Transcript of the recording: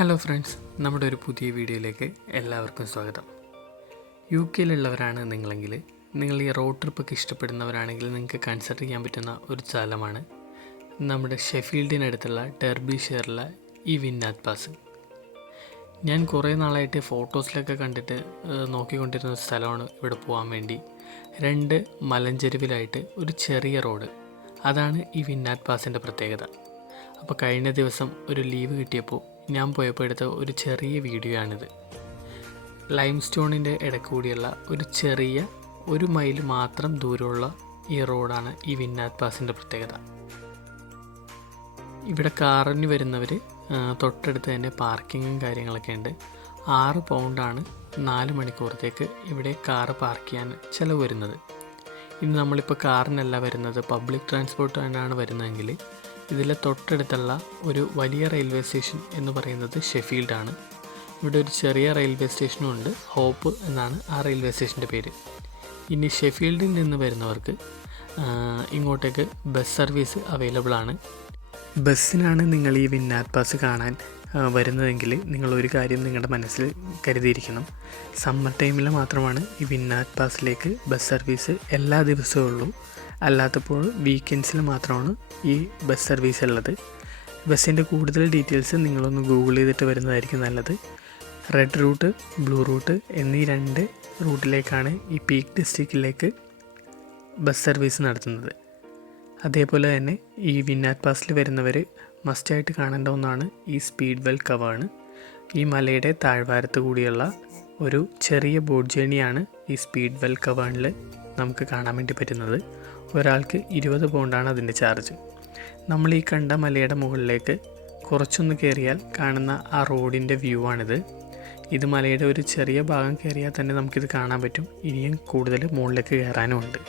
Hello friends, നമ്മുടെ ഒരു പുതിയ വീഡിയോയിലേക്ക് എല്ലാവർക്കും സ്വാഗതം. യു കെയിലുള്ളവരാണ് നിങ്ങളെങ്കിൽ, നിങ്ങൾ ഈ റോഡ് ട്രിപ്പൊക്കെ ഇഷ്ടപ്പെടുന്നവരാണെങ്കിൽ നിങ്ങൾക്ക് കൺസിഡർ ചെയ്യാൻ പറ്റുന്ന ഒരു സ്ഥലമാണ് നമ്മുടെ ഷെഫീൽഡിനടുത്തുള്ള ഡെർബിഷെയറിലുള്ള ഈ വിന്നാത്ത് പാസ്. ഞാൻ കുറേ നാളായിട്ട് ഫോട്ടോസിലൊക്കെ കണ്ടിട്ട് നോക്കിക്കൊണ്ടിരുന്ന സ്ഥലമാണ് ഇവിടെ പോകാൻ വേണ്ടി. 2 മലഞ്ചെരുവിലായിട്ട് ഒരു ചെറിയ റോഡ്, അതാണ് ഈ വിന്നാത്ത് പാസിൻ്റെ പ്രത്യേകത. അപ്പോൾ കഴിഞ്ഞ ദിവസം ഒരു ലീവ് കിട്ടിയപ്പോൾ ഞാൻ പോയപ്പോൾ എടുത്ത ഒരു ചെറിയ വീഡിയോ ആണിത്. ലൈം സ്റ്റോണിൻ്റെ ഇടക്കൂടിയുള്ള ഒരു ചെറിയ 1 മൈൽ മാത്രം ദൂരമുള്ള ഈ റോഡാണ് ഈ വിന്നാത്ത് പാസിൻ്റെ പ്രത്യേകത. ഇവിടെ കാറിന് വരുന്നവർ തൊട്ടടുത്ത് തന്നെ പാർക്കിങ്ങും കാര്യങ്ങളൊക്കെ ഉണ്ട്. 6 പൗണ്ടാണ് 4 മണിക്കൂറത്തേക്ക് ഇവിടെ കാറ് പാർക്ക് ചെയ്യാൻ ചിലവ് വരുന്നത്. ഇനി നമ്മളിപ്പോൾ കാറിനല്ല വരുന്നത്, പബ്ലിക് ട്രാൻസ്പോർട്ട് തന്നെയാണ് വരുന്നതെങ്കിൽ ഇതിലെ തൊട്ടടുത്തുള്ള ഒരു വലിയ റെയിൽവേ സ്റ്റേഷൻ എന്ന് പറയുന്നത് ഷെഫീൽഡാണ്. ഇവിടെ ഒരു ചെറിയ റെയിൽവേ സ്റ്റേഷനും ഉണ്ട്, ഹോപ്പ് എന്നാണ് ആ റെയിൽവേ സ്റ്റേഷൻ്റെ പേര്. ഇനി ഷെഫീൽഡിൽ നിന്ന് വരുന്നവർക്ക് ഇങ്ങോട്ടേക്ക് ബസ് സർവീസ് അവൈലബിൾ ആണ്. ബസ്സിനാണ് നിങ്ങൾ ഈ വിന്നാത്ത് പാസ് കാണാൻ വരുന്നതെങ്കിൽ നിങ്ങളൊരു കാര്യം നിങ്ങളുടെ മനസ്സിൽ കരുതിയിരിക്കണം. സമ്മർ ടൈമിൽ മാത്രമാണ് ഈ വിന്നാത്ത് പാസിലേക്ക് ബസ് സർവീസ് എല്ലാ ദിവസവും ഉള്ളൂ. അല്ലാത്തപ്പോൾ വീക്കെൻഡ്സിൽ മാത്രമാണ് ഈ ബസ് സർവീസ് ഉള്ളത്. ബസ്സിൻ്റെ കൂടുതൽ ഡീറ്റെയിൽസ് നിങ്ങളൊന്ന് ഗൂഗിൾ ചെയ്തിട്ട് വരുന്നതായിരിക്കും നല്ലത്. റെഡ് റൂട്ട്, ബ്ലൂ റൂട്ട് എന്നീ 2 റൂട്ടിലേക്കാണ് ഈ പീക്ക് ഡിസ്ട്രിക്റ്റിലേക്ക് ബസ് സർവീസ് നടത്തുന്നത്. അതേപോലെ തന്നെ ഈ വിന്നാത്ത് പാസിൽ വരുന്നവർ മസ്റ്റായിട്ട് കാണേണ്ട ഒന്നാണ് ഈ സ്പീഡ് വെൽ കവേണ്. ഈ മലയുടെ താഴ്വാരത്ത് കൂടിയുള്ള ഒരു ചെറിയ ബോട്ട് ജേണിയാണ് ഈ സ്പീഡ് വെൽ കവേണിൽ നമുക്ക് കാണാൻ വേണ്ടി പറ്റുന്നത്. ഒരാൾക്ക് 20 പൗണ്ടാണ് അതിൻ്റെ ചാർജ്. നമ്മൾ ഈ കണ്ട മലയുടെ മുകളിലേക്ക് കുറച്ചൊന്ന് കയറിയാൽ കാണുന്ന ആ റോഡിൻ്റെ വ്യൂ ആണിത്. ഇത് മലയുടെ ഒരു ചെറിയ ഭാഗം കയറിയാൽ തന്നെ നമുക്കിത് കാണാൻ പറ്റും. ഇനിയും കൂടുതൽ മുകളിലേക്ക് കയറാനും ഉണ്ട്.